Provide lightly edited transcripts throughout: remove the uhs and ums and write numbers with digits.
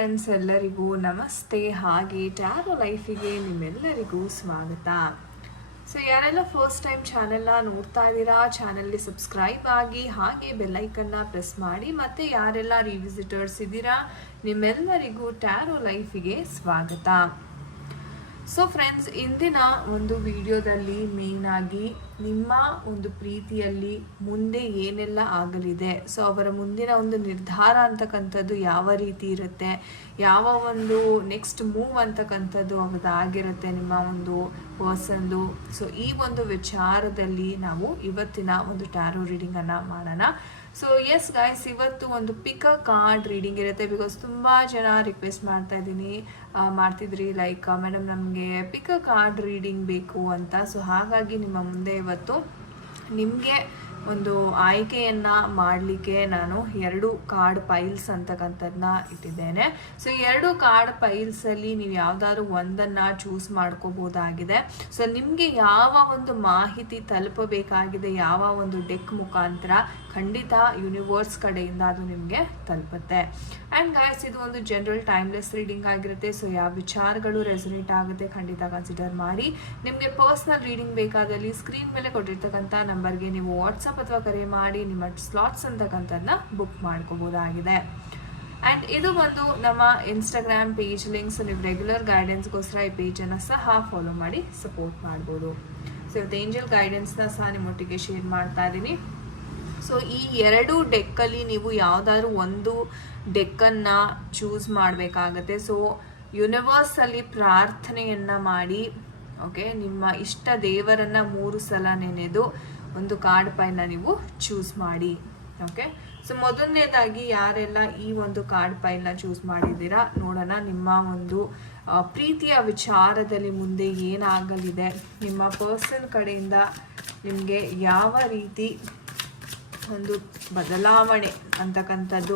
Friends, ಎಲ್ಲರಿಗೂ ನಮಸ್ತೆ. ಹಾಗೆ ಟ್ಯಾರೋ ಲೈಫಿಗೆ ನಿಮ್ಮೆಲ್ಲರಿಗೂ ಸ್ವಾಗತ. ಸೊ ಯಾರೆಲ್ಲ ಫಸ್ಟ್ ಟೈಮ್ ಚಾನೆಲ್ನ ನೋಡ್ತಾ ಇದ್ದೀರಾ, ಚಾನಲ್ಗೆ ಸಬ್ಸ್ಕ್ರೈಬ್ ಆಗಿ ಹಾಗೆ ಬೆಲ್ಲೈಕನ್ನ ಪ್ರೆಸ್ ಮಾಡಿ. ಮತ್ತು ಯಾರೆಲ್ಲ ರಿವಿಸಿಟರ್ಸ್ ಇದ್ದೀರಾ ನಿಮ್ಮೆಲ್ಲರಿಗೂ ಟ್ಯಾರೋ ಲೈಫಿಗೆ ಸ್ವಾಗತ. ಸೊ ಫ್ರೆಂಡ್ಸ್, ಇಂದಿನ ಒಂದು ವಿಡಿಯೋದಲ್ಲಿ ಮೇಯ್ನಾಗಿ ನಿಮ್ಮ ಒಂದು ಪ್ರೀತಿಯಲ್ಲಿ ಮುಂದೆ ಏನೆಲ್ಲ ಆಗಲಿದೆ, ಸೊ ಅವರ ಮುಂದಿನ ಒಂದು ನಿರ್ಧಾರ ಅಂತಕ್ಕಂಥದ್ದು ಯಾವ ರೀತಿ ಇರುತ್ತೆ, ಯಾವ ಒಂದು ನೆಕ್ಸ್ಟ್ ಮೂವ್ ಅಂತಕ್ಕಂಥದ್ದು ಆಗಿರುತ್ತೆ ನಿಮ್ಮ ಒಂದು ಪರ್ಸನ್ದು. ಸೊ ಈ ಒಂದು ವಿಚಾರದಲ್ಲಿ ನಾವು ಇವತ್ತಿನ ಒಂದು ಟ್ಯಾರೋ ರೀಡಿಂಗನ್ನು ಮಾಡೋಣ. ಸೊ ಎಸ್ ಗೈಸ್, ಇವತ್ತು ಒಂದು ಪಿಕ್ ಅ ಕಾರ್ಡ್ ರೀಡಿಂಗ್ ಇರುತ್ತೆ. ಬಿಕಾಸ್ ತುಂಬ ಜನ ರಿಕ್ವೆಸ್ಟ್ ಮಾಡ್ತಿದ್ರಿ ಲೈಕ್ ಮೇಡಮ್ ನಮಗೆ ಪಿಕ್ ಅ ಕಾರ್ಡ್ ರೀಡಿಂಗ್ ಬೇಕು ಅಂತ. ಸೊ ಹಾಗಾಗಿ ನಿಮ್ಮ ಮುಂದೆ ಇವತ್ತು ನಿಮಗೆ ಒಂದು ಆಯ್ಕೆಯನ್ನು ಮಾಡಲಿಕ್ಕೆ ನಾನು 2 ಕಾರ್ಡ್ ಪೈಲ್ಸ್ ಅಂತಕ್ಕಂಥದ್ದನ್ನ ಇಟ್ಟಿದ್ದೇನೆ. ಸೊ 2 ಕಾರ್ಡ್ ಪೈಲ್ಸಲ್ಲಿ ನೀವು ಯಾವುದಾದ್ರೂ ಒಂದನ್ನು ಚೂಸ್ ಮಾಡ್ಕೋಬೋದಾಗಿದೆ. ಸೊ ನಿಮಗೆ ಯಾವ ಒಂದು ಮಾಹಿತಿ ತಲುಪಬೇಕಾಗಿದೆ, ಯಾವ ಒಂದು ಡೆಕ್ ಮುಖಾಂತರ ಖಂಡಿತ ಯೂನಿವರ್ಸ್ ಕಡೆಯಿಂದ ಅದು ನಿಮಗೆ ತಲುಪುತ್ತೆ. ಆ್ಯಂಡ್ ಗಾಯ್ಸ್, ಇದು ಒಂದು ಜನರಲ್ ಟೈಮ್ಲೆಸ್ ರೀಡಿಂಗ್ ಆಗಿರುತ್ತೆ. ಸೊ ಯಾವ ವಿಚಾರಗಳು ರೆಸೊನೇಟ್ ಆಗುತ್ತೆ ಖಂಡಿತ ಕನ್ಸಿಡರ್ ಮಾಡಿ. ನಿಮಗೆ ಪರ್ಸ್ನಲ್ ರೀಡಿಂಗ್ ಬೇಕಾದಲ್ಲಿ ಸ್ಕ್ರೀನ್ ಮೇಲೆ ಕೊಟ್ಟಿರ್ತಕ್ಕಂಥ ನಂಬರ್ಗೆ ನೀವು ವಾಟ್ಸಪ್ ಅಥವಾ ಕರೆ ಮಾಡಿ ನಿಮ್ಮ ಸ್ಲಾಟ್ಸ್ ಅಂತಕ್ಕಂಥದ್ದನ್ನ ಬುಕ್ ಮಾಡ್ಕೋಬೋದಾಗಿದೆ. ಆ್ಯಂಡ್ ಇದು ಒಂದು ನಮ್ಮ ಇನ್ಸ್ಟಾಗ್ರಾಮ್ ಪೇಜ್ ಲಿಂಕ್ಸ್. ನೀವು ರೆಗ್ಯುಲರ್ ಗೈಡೆನ್ಸ್ಗೋಸ್ಕರ ಈ ಪೇಜನ್ನು ಸಹ ಫಾಲೋ ಮಾಡಿ ಸಪೋರ್ಟ್ ಮಾಡ್ಬೋದು. ಸೊ ಇವತ್ತು ಏಂಜಲ್ ಗೈಡೆನ್ಸ್ನ ಸಹ ನಿಮ್ಮೊಟ್ಟಿಗೆ ಶೇರ್ ಮಾಡ್ತಾ ಇದ್ದೀನಿ. ಸೊ ಈ 2 ಡೆಕ್ಕಲ್ಲಿ ನೀವು ಯಾವುದಾದ್ರೂ ಒಂದು ಡೆಕ್ಕನ್ನು ಚೂಸ್ ಮಾಡಬೇಕಾಗತ್ತೆ. ಸೊ ಯೂನಿವರ್ಸಲ್ಲಿ ಪ್ರಾರ್ಥನೆಯನ್ನು ಮಾಡಿ, ಓಕೆ, ನಿಮ್ಮ ಇಷ್ಟ ದೇವರನ್ನು 3 ಸಲ ನೆನೆದು ಒಂದು ಕಾರ್ಡ್ ಪೈನ ನೀವು ಚೂಸ್ ಮಾಡಿ. ಓಕೆ, ಸೊ ಮೊದಲನೇದಾಗಿ ಯಾರೆಲ್ಲ ಈ ಒಂದು ಕಾರ್ಡ್ ಪೈಲ್ನ ಚೂಸ್ ಮಾಡಿದ್ದೀರಾ ನೋಡೋಣ. ನಿಮ್ಮ ಒಂದು ಪ್ರೀತಿಯ ವಿಚಾರದಲ್ಲಿ ಮುಂದೆ ಏನಾಗಲಿದೆ, ನಿಮ್ಮ ಪರ್ಸನ್ ಕಡೆಯಿಂದ ನಿಮಗೆ ಯಾವ ರೀತಿ ಒಂದು ಬದಲಾವಣೆ ಅಂತಕ್ಕಂಥದ್ದು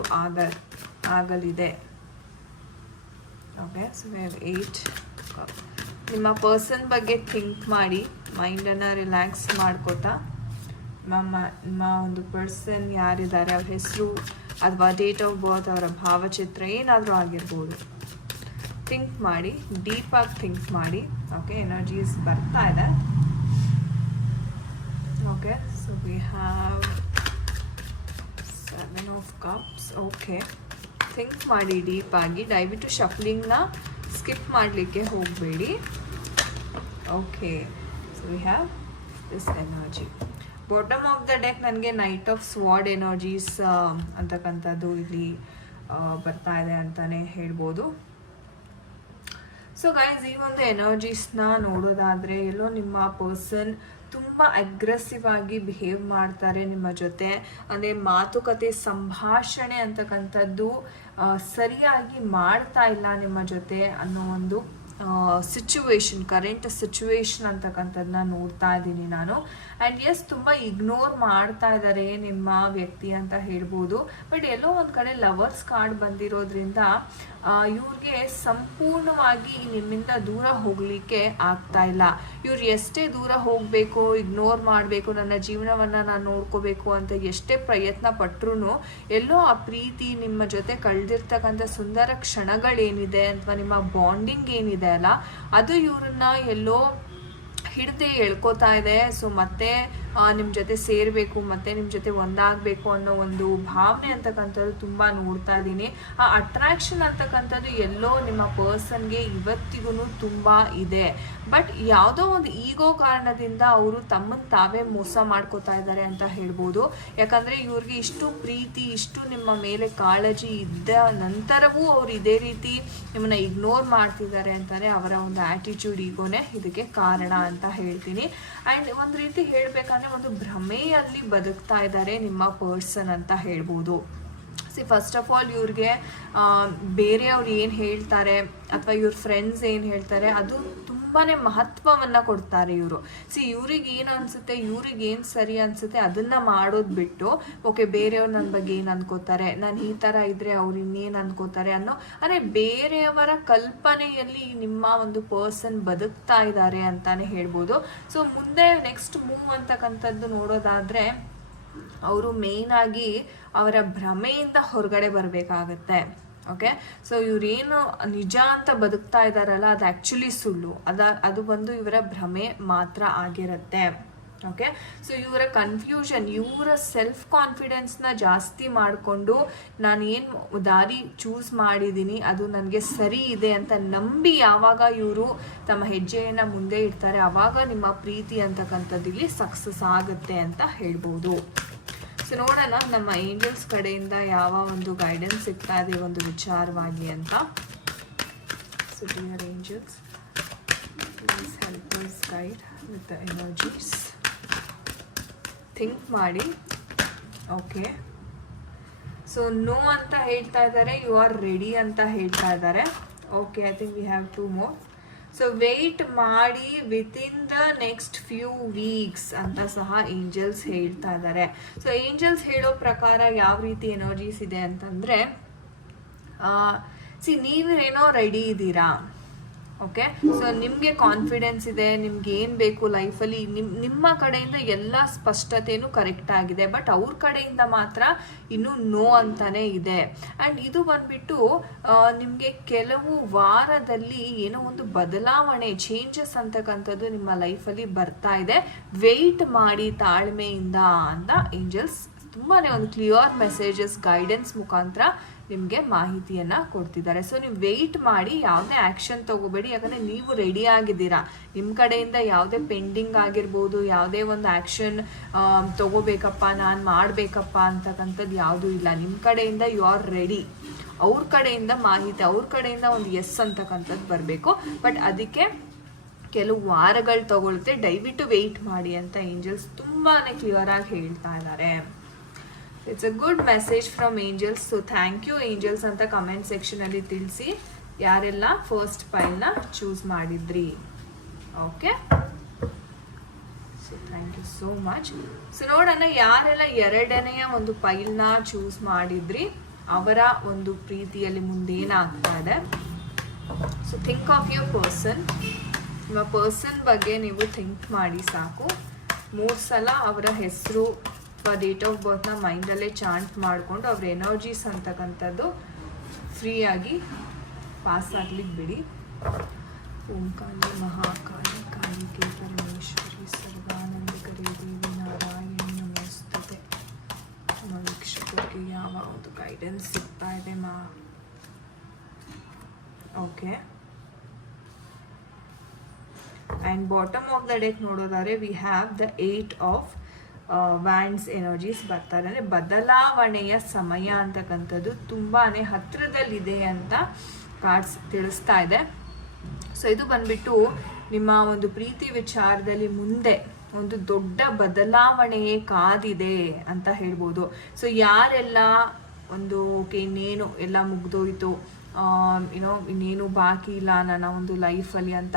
ಆಗಲಿದೆ. ಓಕೆ, ಸೊ 8 ನಿಮ್ಮ ಪರ್ಸನ್ ಬಗ್ಗೆ ಥಿಂಕ್ ಮಾಡಿ, ಮೈಂಡನ್ನು ರಿಲ್ಯಾಕ್ಸ್ ಮಾಡ್ಕೋತಾ ನಿಮ್ಮ ಒಂದು ಪರ್ಸನ್ ಯಾರಿದ್ದಾರೆ ಅವ್ರ ಹೆಸರು ಅಥವಾ ಡೇಟ್ ಆಫ್ ಬರ್ತ್, ಅವರ ಭಾವಚಿತ್ರ ಏನಾದರೂ ಆಗಿರ್ಬೋದು, ಥಿಂಕ್ ಮಾಡಿ, ಡೀಪಾಗಿ ಥಿಂಕ್ ಮಾಡಿ. ಓಕೆ, ಎನರ್ಜೀಸ್ ಬರ್ತಾ ಇದೆ. Okay, so we have 7 of cups. Okay, think ಮಾಡಿ ಡೀಪಾಗಿ. ದಯವಿಟ್ಟು ಶಫ್ಲಿಂಗ್ನ ಸ್ಕಿಪ್ ಮಾಡಲಿಕ್ಕೆ ಹೋಗಬೇಡಿ. Okay, so we have this energy. Bottom of the deck ನನಗೆ ನೈಟ್ ಆಫ್ ಸ್ವಾರ್ಡ್ ಎನರ್ಜೀಸ್ ಅಂತಕ್ಕಂಥದ್ದು ಇಲ್ಲಿ ಬರ್ತಾ ಇದೆ ಅಂತಲೇ ಹೇಳ್ಬೋದು. ಸೊ ಗೈಸ್, ಈ ಒಂದು ಎನರ್ಜೀಸ್ನ ನೋಡೋದಾದರೆ ಎಲ್ಲೋ ನಿಮ್ಮ ಪರ್ಸನ್ ತುಂಬ ಅಗ್ರೆಸಿವ್ ಆಗಿ ಬಿಹೇವ್ ಮಾಡ್ತಾರೆ ನಿಮ್ಮ ಜೊತೆ. ಅಂದರೆ ಮಾತುಕತೆ ಸಂಭಾಷಣೆ ಅಂತಕ್ಕಂಥದ್ದು ಸರಿಯಾಗಿ ಮಾಡ್ತಾ ಇಲ್ಲ ನಿಮ್ಮ ಜೊತೆ ಅನ್ನೋ ಒಂದು ಸಿಚುವೇಶನ್, ಕರೆಂಟ್ ಸಿಚುವೇಶನ್ ಅಂತಕ್ಕಂಥದ್ದನ್ನ ನೋಡ್ತಾ ಇದ್ದೀನಿ ನಾನು. ಆ್ಯಂಡ್ ಎಸ್, ತುಂಬ ಇಗ್ನೋರ್ ಮಾಡ್ತಾ ಇದ್ದಾರೆ ನಿಮ್ಮ ವ್ಯಕ್ತಿ ಅಂತ ಹೇಳ್ಬೋದು. ಬಟ್ ಎಲ್ಲೋ ಒಂದು ಕಡೆ ಲವರ್ಸ್ ಕಾರ್ಡ್ ಬಂದಿರೋದ್ರಿಂದ ಇವ್ರಿಗೆ ಸಂಪೂರ್ಣವಾಗಿ ನಿಮ್ಮಿಂದ ದೂರ ಹೋಗಲಿಕ್ಕೆ ಆಗ್ತಾ ಇಲ್ಲ. ಇವ್ರು ಎಷ್ಟೇ ದೂರ ಹೋಗಬೇಕು, ಇಗ್ನೋರ್ ಮಾಡಬೇಕು, ನನ್ನ ಜೀವನವನ್ನು ನಾನು ನೋಡ್ಕೋಬೇಕು ಅಂತ ಎಷ್ಟೇ ಪ್ರಯತ್ನ ಪಟ್ಟರು ಎಲ್ಲೋ ಆ ಪ್ರೀತಿ, ನಿಮ್ಮ ಜೊತೆ ಕಳೆದಿರ್ತಕ್ಕಂಥ ಸುಂದರ ಕ್ಷಣಗಳೇನಿದೆ ಅಥವಾ ನಿಮ್ಮ ಬಾಂಡಿಂಗ್ ಏನಿದೆ ಅಲ್ಲ, ಅದು ಇವ್ರನ್ನ ಎಲ್ಲೋ ಹಿಡ್ದು ಎಳ್ಕೋತಾ ಇದೆ. ಸೊ ಮತ್ತೆ ನಿಮ್ಮ ಜೊತೆ ಸೇರಬೇಕು, ಮತ್ತೆ ನಿಮ್ಮ ಜೊತೆ ಒಂದಾಗಬೇಕು ಅನ್ನೋ ಒಂದು ಭಾವನೆ ಅಂತಕ್ಕಂಥದ್ದು ತುಂಬ ನೋಡ್ತಾ ಇದ್ದೀನಿ. ಆ ಅಟ್ರಾಕ್ಷನ್ ಅಂತಕ್ಕಂಥದ್ದು ಎಲ್ಲೋ ನಿಮ್ಮ ಪರ್ಸನ್ಗೆ ಇವತ್ತಿಗೂ ತುಂಬ ಇದೆ. ಬಟ್ ಯಾವುದೋ ಒಂದು ಈಗೋ ಕಾರಣದಿಂದ ಅವರು ತಮ್ಮನ್ನು ತಾವೇ ಮೋಸ ಮಾಡ್ಕೋತಾ ಇದ್ದಾರೆ ಅಂತ ಹೇಳ್ಬೋದು. ಯಾಕಂದರೆ ಇವ್ರಿಗೆ ಇಷ್ಟು ಪ್ರೀತಿ, ಇಷ್ಟು ನಿಮ್ಮ ಮೇಲೆ ಕಾಳಜಿ ಇದ್ದ ನಂತರವೂ ಅವ್ರು ಇದೇ ರೀತಿ ನಿಮ್ಮನ್ನ ಇಗ್ನೋರ್ ಮಾಡ್ತಿದ್ದಾರೆ ಅಂತಾರೆ. ಅವರ ಒಂದು ಆ್ಯಟಿಟ್ಯೂಡ್ ಈಗೋನೇ ಇದಕ್ಕೆ ಕಾರಣ ಅಂತ ಹೇಳ್ತೀನಿ. ಆ್ಯಂಡ್ ಒಂದು ರೀತಿ ಹೇಳಬೇಕಂದ್ರೆ ಒಂದು ಭ್ರಮೆಯಲ್ಲಿ ಬದುಕ್ತಾ ಇದ್ದಾರೆ ನಿಮ್ಮ ಪರ್ಸನ್ ಅಂತ ಹೇಳ್ಬೋದು. ಫಸ್ಟ್ ಆಫ್ ಆಲ್ ಇವ್ರಿಗೆ ಬೇರೆಯವ್ರು ಏನು ಹೇಳ್ತಾರೆ ಅಥವಾ ಇವ್ರ ಫ್ರೆಂಡ್ಸ್ ಏನು ಹೇಳ್ತಾರೆ ಅದು ತುಂಬಾ ಮಹತ್ವವನ್ನು ಕೊಡ್ತಾರೆ ಇವರು. ಇವ್ರಿಗೆ ಏನು ಅನಿಸುತ್ತೆ, ಇವ್ರಿಗೆ ಏನು ಸರಿ ಅನಿಸುತ್ತೆ ಅದನ್ನು ಮಾಡೋದು ಬಿಟ್ಟು, ಓಕೆ ಬೇರೆಯವ್ರು ನನ್ನ ಬಗ್ಗೆ ಏನು ಅನ್ಕೋತಾರೆ, ನಾನು ಈ ಥರ ಇದ್ದರೆ ಅವ್ರು ಇನ್ನೇನು ಅನ್ಕೋತಾರೆ ಅಂದರೆ ಬೇರೆಯವರ ಕಲ್ಪನೆಯಲ್ಲಿ ನಿಮ್ಮ ಒಂದು ಪರ್ಸನ್ ಬದುಕ್ತಾ ಇದ್ದಾರೆ ಅಂತಾನೆ ಹೇಳ್ಬೋದು. ಸೊ ಮುಂದೆ ನೆಕ್ಸ್ಟ್ ಮೂವ್ ಅಂತಕ್ಕಂಥದ್ದು ನೋಡೋದಾದರೆ ಅವರು ಮೇಯ್ನಾಗಿ ಅವರ ಭ್ರಮೆಯಿಂದ ಹೊರಗಡೆ ಬರಬೇಕಾಗತ್ತೆ. ಓಕೆ. ಸೊ ಇವರೇನು ನಿಜ ಅಂತ ಬದುಕ್ತಾ ಇದ್ದಾರಲ್ಲ, ಅದು ಆ್ಯಕ್ಚುಲಿ ಸುಳ್ಳು, ಅದು ಬಂದು ಇವರ ಭ್ರಮೆ ಮಾತ್ರ ಆಗಿರುತ್ತೆ. ಓಕೆ. ಸೊ ಇವರ ಕನ್ಫ್ಯೂಷನ್, ಇವರ ಸೆಲ್ಫ್ ಕಾನ್ಫಿಡೆನ್ಸ್ನ ಜಾಸ್ತಿ ಮಾಡಿಕೊಂಡು ನಾನು ಏನು ದಾರಿ ಚೂಸ್ ಮಾಡಿದ್ದೀನಿ ಅದು ನನಗೆ ಸರಿ ಇದೆ ಅಂತ ನಂಬಿ ಯಾವಾಗ ಇವರು ತಮ್ಮ ಹೆಜ್ಜೆಯನ್ನು ಮುಂದೆ ಇಡ್ತಾರೆ, ಆವಾಗ ನಿಮ್ಮ ಪ್ರೀತಿ ಅಂತಕ್ಕಂಥದ್ದು ಇಲ್ಲಿ ಸಕ್ಸಸ್ ಆಗುತ್ತೆ ಅಂತ ಹೇಳ್ಬೋದು. ಸೊ ನೋಡೋಣ ನಮ್ಮ ಏಂಜಲ್ಸ್ ಕಡೆಯಿಂದ ಯಾವ ಒಂದು ಗೈಡೆನ್ಸ್ ಸಿಗ್ತಾ ಇದೆ ಒಂದು ವಿಚಾರವಾಗಿ ಅಂತ. So dear angels, please help us guide with the energies. Think ಮಾಡಿ. ಓಕೆ. ಸೊ ನೋ ಅಂತ ಹೇಳ್ತಾ ಇದ್ದಾರೆ, ಯು ಆರ್ ರೆಡಿ ಅಂತ ಹೇಳ್ತಾ ಇದ್ದಾರೆ. Okay, I think we have 2 more. So wait ಮಾಡಿ within the next few weeks ಅಂತ ಸಹ ಏಂಜಲ್ಸ್ ಹೇಳ್ತಾ ಇದ್ದಾರೆ. ಸೊ ಏಂಜಲ್ಸ್ ಹೇಳೋ ಪ್ರಕಾರ ಯಾವ ರೀತಿ ಎನರ್ಜೀಸ್ ಇದೆ ಅಂತಂದರೆ, ನೀವೇನೋ ರೆಡಿ ಇದ್ದೀರಾ. ಓಕೆ. ಸೊ ನಿಮಗೆ ಕಾನ್ಫಿಡೆನ್ಸ್ ಇದೆ, ನಿಮ್ಗೆ ಏನು ಬೇಕು ಲೈಫಲ್ಲಿ, ನಿಮ್ಮ ಕಡೆಯಿಂದ ಎಲ್ಲ ಸ್ಪಷ್ಟತೆಯೂ ಕರೆಕ್ಟ್ ಆಗಿದೆ. ಬಟ್ ಅವ್ರ ಕಡೆಯಿಂದ ಮಾತ್ರ ಇನ್ನೂ ನೋ ಅಂತಾನೆ ಇದೆ. ಆ್ಯಂಡ್ ಇದು ಬಂದ್ಬಿಟ್ಟು ನಿಮಗೆ ಕೆಲವು ವಾರದಲ್ಲಿ ಏನೋ ಒಂದು ಬದಲಾವಣೆ, ಚೇಂಜಸ್ ಅಂತಕ್ಕಂಥದ್ದು ನಿಮ್ಮ ಲೈಫಲ್ಲಿ ಬರ್ತಾ ಇದೆ. ವೆಯ್ಟ್ ಮಾಡಿ ತಾಳ್ಮೆಯಿಂದ ಅಂತ ಏಂಜಲ್ಸ್ ತುಂಬಾ ಒಂದು ಕ್ಲಿಯರ್ ಮೆಸೇಜಸ್ ಗೈಡೆನ್ಸ್ ಮುಖಾಂತರ ನಿಮಗೆ ಮಾಹಿತಿಯನ್ನು ಕೊಡ್ತಿದ್ದಾರೆ. ಸೊ ನೀವು ವೆಯ್ಟ್ ಮಾಡಿ, ಯಾವುದೇ ಆ್ಯಕ್ಷನ್ ತೊಗೋಬೇಡಿ. ಯಾಕಂದರೆ ನೀವು ರೆಡಿ ಆಗಿದ್ದೀರಾ. ನಿಮ್ಮ ಕಡೆಯಿಂದ ಯಾವುದೇ ಪೆಂಡಿಂಗ್ ಆಗಿರ್ಬೋದು, ಯಾವುದೇ ಒಂದು ಆ್ಯಕ್ಷನ್ ತೊಗೋಬೇಕಪ್ಪ, ನಾನು ಮಾಡಬೇಕಪ್ಪ ಅಂತಕ್ಕಂಥದ್ದು ಯಾವುದೂ ಇಲ್ಲ. ನಿಮ್ಮ ಕಡೆಯಿಂದ ಯು ಆರ್ ರೆಡಿ. ಅವ್ರ ಕಡೆಯಿಂದ ಮಾಹಿತಿ, ಅವ್ರ ಕಡೆಯಿಂದ ಒಂದು ಎಸ್ ಅಂತಕ್ಕಂಥದ್ದು ಬರಬೇಕು. ಬಟ್ ಅದಕ್ಕೆ ಕೆಲವು ವಾರಗಳು ತಗೊಳುತ್ತೆ. ದಯವಿಟ್ಟು ವೆಯ್ಟ್ ಮಾಡಿ ಅಂತ ಏಂಜಲ್ಸ್ ತುಂಬಾ ಕ್ಲಿಯರ್ ಆಗಿ ಹೇಳ್ತಾ ಇದ್ದಾರೆ. It's a good message from angels. So thank you angels ಅಂತ ಕಮೆಂಟ್ ಸೆಕ್ಷನಲ್ಲಿ ತಿಳಿಸಿ ಯಾರೆಲ್ಲ ಫಸ್ಟ್ ಪೈಲ್ನ ಚೂಸ್ ಮಾಡಿದ್ರಿ. Okay. So thank you so much. So ನೋಡೋಣ ಯಾರೆಲ್ಲ ಎರಡನೆಯ ಒಂದು ಪೈಲ್ನ ಚೂಸ್ ಮಾಡಿದ್ರಿ, ಅವರ ಒಂದು ಪ್ರೀತಿಯಲ್ಲಿ ಮುಂದೇನಾಗ್ತಾ ಇದೆ. So think of your person. ನಿಮ್ಮ ಪರ್ಸನ್ ಬಗ್ಗೆ ನೀವು ಥಿಂಕ್ ಮಾಡಿ ಸಾಕು. 3 ಸಲ ಅವರ ಹೆಸರು ಅಥವಾ ಡೇಟ್ ಆಫ್ ಬರ್ತ್ನ ಮೈಂಡಲ್ಲೇ ಚಾಂಟ್ ಮಾಡಿಕೊಂಡು ಅವ್ರ ಎನರ್ಜೀಸ್ ಅಂತಕ್ಕಂಥದ್ದು ಫ್ರೀಯಾಗಿ ಪಾಸ್ ಆಗ್ಲಿಕ್ಕೆ ಬಿಡಿ. ಓಂ ಕಾಳಿ ಮಹಾಕಾಳಿ ಕಾಳಿಕೆ ಪರಮೇಶ್ವರಿ ಸರ್ವಾನಂದಕರಿ ದೇವಿ ನಾರಾಯಣ ನಮಸ್ತುತೆ. ನಮ್ಮ ವೀಕ್ಷಕರಿಗೆ ಯಾವ ಒಂದು ಗೈಡೆನ್ಸ್ ಸಿಗ್ತಾ ಇದೆ okay. And bottom of the deck ನೋಡೋದಾದ್ರೆ we have the 8 of wands energies ಬರ್ತಾರೆ. ಅಂದರೆ ಬದಲಾವಣೆಯ ಸಮಯ ಅಂತಕ್ಕಂಥದ್ದು ತುಂಬಾ ಹತ್ತಿರದಲ್ಲಿದೆ ಅಂತ ಕಾರ್ಡ್ಸ್ ತಿಳಿಸ್ತಾ ಇದೆ. ಸೊ ಇದು ಬಂದ್ಬಿಟ್ಟು ನಿಮ್ಮ ಒಂದು ಪ್ರೀತಿ ವಿಚಾರದಲ್ಲಿ ಮುಂದೆ ಒಂದು ದೊಡ್ಡ ಬದಲಾವಣೆಯೇ ಕಾದಿದೆ ಅಂತ ಹೇಳ್ಬೋದು. ಸೊ ಯಾರೆಲ್ಲ ಒಂದು ಓಕೆ ಇನ್ನೇನು ಎಲ್ಲ ಮುಗ್ದೋಯ್ತು, ಇನ್ನೇನು ಬಾಕಿ ಇಲ್ಲ ನನ್ನ ಒಂದು ಲೈಫಲ್ಲಿ ಅಂತ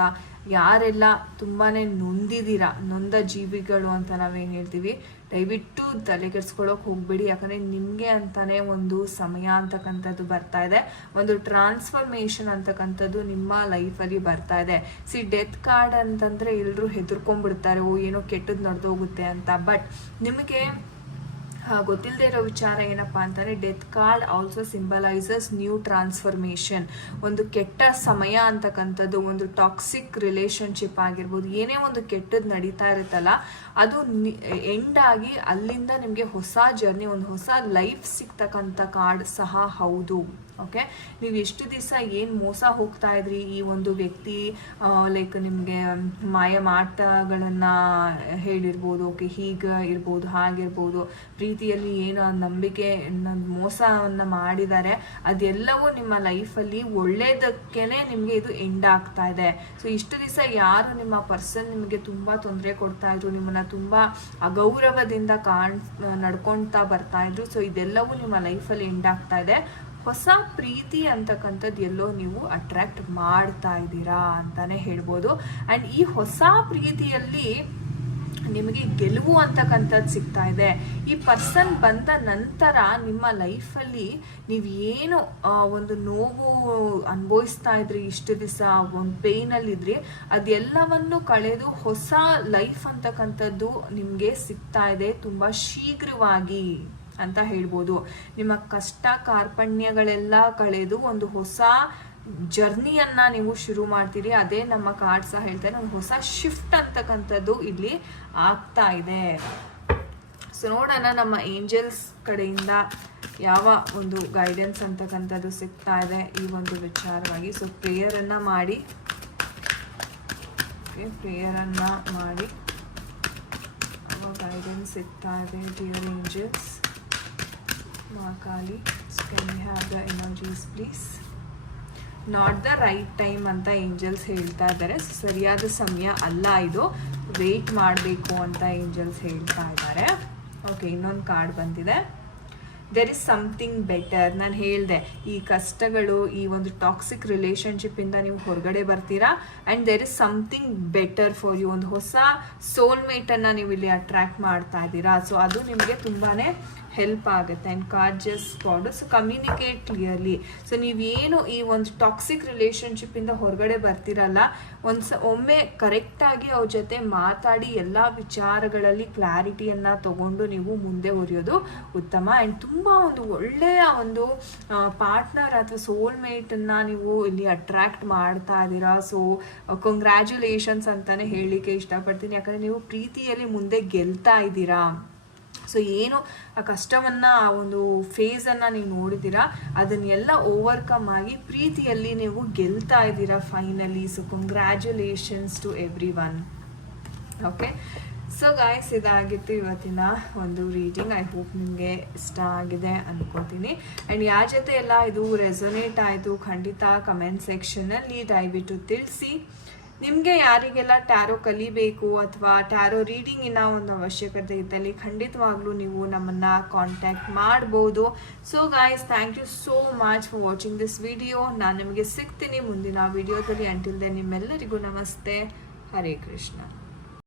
ಯಾರೆಲ್ಲ ತುಂಬಾ ನೊಂದಿದ್ದೀರಾ, ನೊಂದ ಜೀವಿಗಳು ಅಂತ ನಾವೇನು ಹೇಳ್ತೀವಿ, ದಯವಿಟ್ಟು ತಲೆ ಕೆಡಿಸ್ಕೊಳ್ಳೋಕೆ ಹೋಗ್ಬೇಡಿ. ಯಾಕಂದರೆ ನಿಮಗೆ ಅಂತಾನೆ ಒಂದು ಸಮಯ ಅಂತಕ್ಕಂಥದ್ದು ಬರ್ತಾ ಇದೆ. ಒಂದು ಟ್ರಾನ್ಸ್ಫಾರ್ಮೇಷನ್ ಅಂತಕ್ಕಂಥದ್ದು ನಿಮ್ಮ ಲೈಫಲ್ಲಿ ಬರ್ತಾ ಇದೆ. ಡೆತ್ ಕಾರ್ಡ್ ಅಂತಂದರೆ ಎಲ್ಲರೂ ಹೆದರ್ಕೊಂಡ್ಬಿಡ್ತಾರೆ, ಏನೋ ಕೆಟ್ಟದ್ದು ನಡೆದೋಗುತ್ತೆ ಅಂತ. ಬಟ್ ನಿಮಗೆ ಗೊತ್ತಿಲ್ಲದೆ ಇರೋ ವಿಚಾರ ಏನಪ್ಪ ಅಂತಂದರೆ death card also symbolises new transformation. ಒಂದು ಕೆಟ್ಟ ಸಮಯ ಅಂತಕ್ಕಂಥದ್ದು, ಒಂದು ಟಾಕ್ಸಿಕ್ ರಿಲೇಷನ್ಶಿಪ್ ಆಗಿರ್ಬೋದು, ಏನೇ ಒಂದು ಕೆಟ್ಟದ್ದು ನಡೀತಾ ಇರುತ್ತಲ್ಲ ಅದು ಎಂಡ್ ಆಗಿ ಅಲ್ಲಿಂದ ನಿಮಗೆ ಹೊಸ ಜರ್ನಿ, ಒಂದು ಹೊಸ ಲೈಫ್ ಸಿಗ್ತಕ್ಕಂಥ ಕಾರ್ಡ್ ಸಹ ಹೌದು. ಓಕೆ. ನೀವು ಎಷ್ಟು ದಿವಸ ಏನು ಮೋಸ ಹೋಗ್ತಾ ಇದ್ರಿ, ಈ ಒಂದು ವ್ಯಕ್ತಿ ಲೈಕ್ ನಿಮಗೆ ಮಾಯ ಮಾಟಗಳನ್ನು ಹೇಳಿರ್ಬೋದು, ಓಕೆ ಹೀಗೆ ಇರ್ಬೋದು, ಹಾಗಿರ್ಬೋದು, ಪ್ರೀತಿಯಲ್ಲಿ ಏನು ನಂಬಿಕೆ ಮೋಸವನ್ನು ಮಾಡಿದ್ದಾರೆ, ಅದೆಲ್ಲವೂ ನಿಮ್ಮ ಲೈಫಲ್ಲಿ ಒಳ್ಳೇದಕ್ಕೇ ನಿಮಗೆ ಇದು ಎಂಡ್ ಆಗ್ತಾ ಇದೆ. ಸೊ ಇಷ್ಟು ದಿವಸ ಯಾರು ನಿಮ್ಮ ಪರ್ಸನ್ ನಿಮಗೆ ತುಂಬ ತೊಂದರೆ ಕೊಡ್ತಾ ಇದ್ರು, ನಿಮ್ಮನ್ನು ತುಂಬ ಅಗೌರವದಿಂದ ನಡ್ಕೊಳ್ತಾ ಬರ್ತಾ ಇದ್ರು, ಸೊ ಇದೆಲ್ಲವೂ ನಿಮ್ಮ ಲೈಫಲ್ಲಿ ಎಂಡ್ ಆಗ್ತಾ ಇದೆ. ಹೊಸ ಪ್ರೀತಿ ಅಂತಕ್ಕಂಥದ್ದು ಎಲ್ಲೋ ನೀವು ಅಟ್ರಾಕ್ಟ್ ಮಾಡ್ತಾ ಇದ್ದೀರಾ ಅಂತಾನೆ ಹೇಳ್ಬೋದು. ಆ್ಯಂಡ್ ಈ ಹೊಸ ಪ್ರೀತಿಯಲ್ಲಿ ನಿಮಗೆ ಗೆಲುವು ಅಂತಕ್ಕಂಥದ್ದು ಸಿಗ್ತಾ ಇದೆ. ಈ ಪರ್ಸನ್ ಬಂದ ನಂತರ ನಿಮ್ಮ ಲೈಫಲ್ಲಿ ನೀವು ಏನು ಒಂದು ನೋವು ಅನುಭವಿಸ್ತಾ ಇದ್ರಿ, ಇಷ್ಟು ದಿವಸ ಒಂದು ಪೇಯ್ನಲ್ಲಿದ್ರಿ, ಅದೆಲ್ಲವನ್ನು ಕಳೆದು ಹೊಸ ಲೈಫ್ ಅಂತಕ್ಕಂಥದ್ದು ನಿಮಗೆ ಸಿಗ್ತಾ ಇದೆ ತುಂಬ ಶೀಘ್ರವಾಗಿ. ಅಂತ ಹೇಳ್ಬೋದು. ನಿಮ್ಮ ಕಷ್ಟ ಕಾರ್ಪಣ್ಯಗಳೆಲ್ಲ ಕಳೆದು ಒಂದು ಹೊಸ ಜರ್ನಿಯನ್ನು ನೀವು ಶುರು ಮಾಡ್ತೀರಿ. ಅದೇ ನಮ್ಮ ಕಾರ್ಡ್ ಸಹ ಹೇಳ್ತಾರೆ, ಒಂದು ಹೊಸ ಶಿಫ್ಟ್ ಅಂತಕ್ಕಂಥದ್ದು ಇಲ್ಲಿ ಆಗ್ತಾ ಇದೆ. ಸೊ ನೋಡೋಣ ನಮ್ಮ ಏಂಜಲ್ಸ್ ಕಡೆಯಿಂದ ಯಾವ ಒಂದು ಗೈಡೆನ್ಸ್ ಅಂತಕ್ಕಂಥದ್ದು ಸಿಗ್ತಾ ಇದೆ ಈ ಒಂದು ವಿಚಾರವಾಗಿ. ಸೊ ಪ್ರೇಯರನ್ನು ಮಾಡಿ, ಪ್ರೇಯರನ್ನು ಮಾಡಿ ಯಾವ ಗೈಡೆನ್ಸ್ ಸಿಗ್ತಾ ಇದೆ dear angels. Mahakali, can you have the energies please. Not the right time ಅಂತ ಏಂಜಲ್ಸ್ ಹೇಳ್ತಾ ಇದ್ದಾರೆ. ಸರಿಯಾದ ಸಮಯ ಅಲ್ಲ ಇದು, ವೆಯ್ಟ್ ಮಾಡಬೇಕು ಅಂತ ಏಂಜಲ್ಸ್ ಹೇಳ್ತಾ ಇದ್ದಾರೆ. ಓಕೆ, ಇನ್ನೊಂದು ಕಾರ್ಡ್ ಬಂದಿದೆ. There is something better. ನಾನು ಹೇಳಿದೆ, ಈ ಕಷ್ಟಗಳು, ಈ ಒಂದು ಟಾಕ್ಸಿಕ್ ರಿಲೇಷನ್ಶಿಪ್ಪಿಂದ ನೀವು ಹೊರಗಡೆ ಬರ್ತೀರಾ. And there is something better for you. ಒಂದು ಹೊಸ ಸೋಲ್ಮೇಟನ್ನು ನೀವು ಇಲ್ಲಿ ಅಟ್ರ್ಯಾಕ್ಟ್ ಮಾಡ್ತಾ ಇದ್ದೀರಾ. ಸೊ ಅದು ನಿಮಗೆ ತುಂಬಾ ಹೆಲ್ಪ್ ಆಗುತ್ತೆ. And card just Ford. So communicate clearly. So ನೀವೇನು ಈ ಒಂದು ಟಾಕ್ಸಿಕ್ ರಿಲೇಷನ್ಶಿಪ್ಪಿಂದ ಹೊರಗಡೆ ಬರ್ತಿರಲ್ಲ, ಒಮ್ಮೆ ಕರೆಕ್ಟಾಗಿ ಅವ್ರ ಜೊತೆ ಮಾತಾಡಿ ಎಲ್ಲ ವಿಚಾರಗಳಲ್ಲಿ ಕ್ಲಾರಿಟಿಯನ್ನು ತಗೊಂಡು ನೀವು ಮುಂದೆ ಹೊರೆಯೋದು ಉತ್ತಮ. ಆ್ಯಂಡ್ ತುಂಬ ಒಂದು ಒಳ್ಳೆಯ ಒಂದು ಪಾರ್ಟ್ನರ್ ಅಥವಾ ಸೋಲ್ಮೇಟನ್ನು ನೀವು ಇಲ್ಲಿ ಅಟ್ರ್ಯಾಕ್ಟ್ ಮಾಡ್ತಾ ಇದ್ದೀರಾ. ಸೊ ಕಂಗ್ರ್ಯಾಚುಲೇಷನ್ಸ್ ಅಂತಲೇ ಹೇಳಲಿಕ್ಕೆ ಇಷ್ಟಪಡ್ತೀನಿ. ಯಾಕಂದರೆ ನೀವು ಪ್ರೀತಿಯಲ್ಲಿ ಮುಂದೆ ಗೆಲ್ತಾ ಇದ್ದೀರಾ. ಸೊ ಏನು ಆ ಕಷ್ಟವನ್ನು, ಆ ಒಂದು ಫೇಸನ್ನು ನೀವು ನೋಡಿದ್ದೀರಾ, ಅದನ್ನೆಲ್ಲ ಓವರ್ಕಮ್ ಆಗಿ ಪ್ರೀತಿಯಲ್ಲಿ ನೀವು ಗೆಲ್ತಾ ಇದ್ದೀರಾ finally. So congratulations to everyone. Okay, so guys, ಇದಾಗಿತ್ತು ಇವತ್ತಿನ ಒಂದು ರೀಡಿಂಗ್. ಐ ಹೋಪ್ ನಿಮಗೆ ಇಷ್ಟ ಆಗಿದೆ ಅಂದ್ಕೋತೀನಿ. ಆ್ಯಂಡ್ ಯಾರ ಜೊತೆ ಎಲ್ಲ ಇದು ರೆಸೊನೇಟ್ ಆಯಿತು ಖಂಡಿತ ಕಮೆಂಟ್ ಸೆಕ್ಷನಲ್ಲಿ ದಯವಿಟ್ಟು ತಿಳಿಸಿ. ನಿಮಗೆ ಯಾರಿಗೆಲ್ಲ ಟ್ಯಾರೋ ಕಲಿಬೇಕು ಅಥವಾ ಟ್ಯಾರೋ ರೀಡಿಂಗಿನ ಒಂದು ಅವಶ್ಯಕತೆ ಇದ್ದಲ್ಲಿ ಖಂಡಿತವಾಗ್ಲೂ ನೀವು ನಮ್ಮನ್ನು ಕಾಂಟ್ಯಾಕ್ಟ್ ಮಾಡ್ಬೋದು. So guys, thank you so much for watching this video. ನಾನು ನಿಮಗೆ ಸಿಗ್ತೀನಿ ಮುಂದಿನ ವಿಡಿಯೋದಲ್ಲಿ. ಅಂಟಿಲ್ ದೆನ್ ನಿಮ್ಮೆಲ್ಲರಿಗೂ ನಮಸ್ತೆ. ಹರೇ ಕೃಷ್ಣ.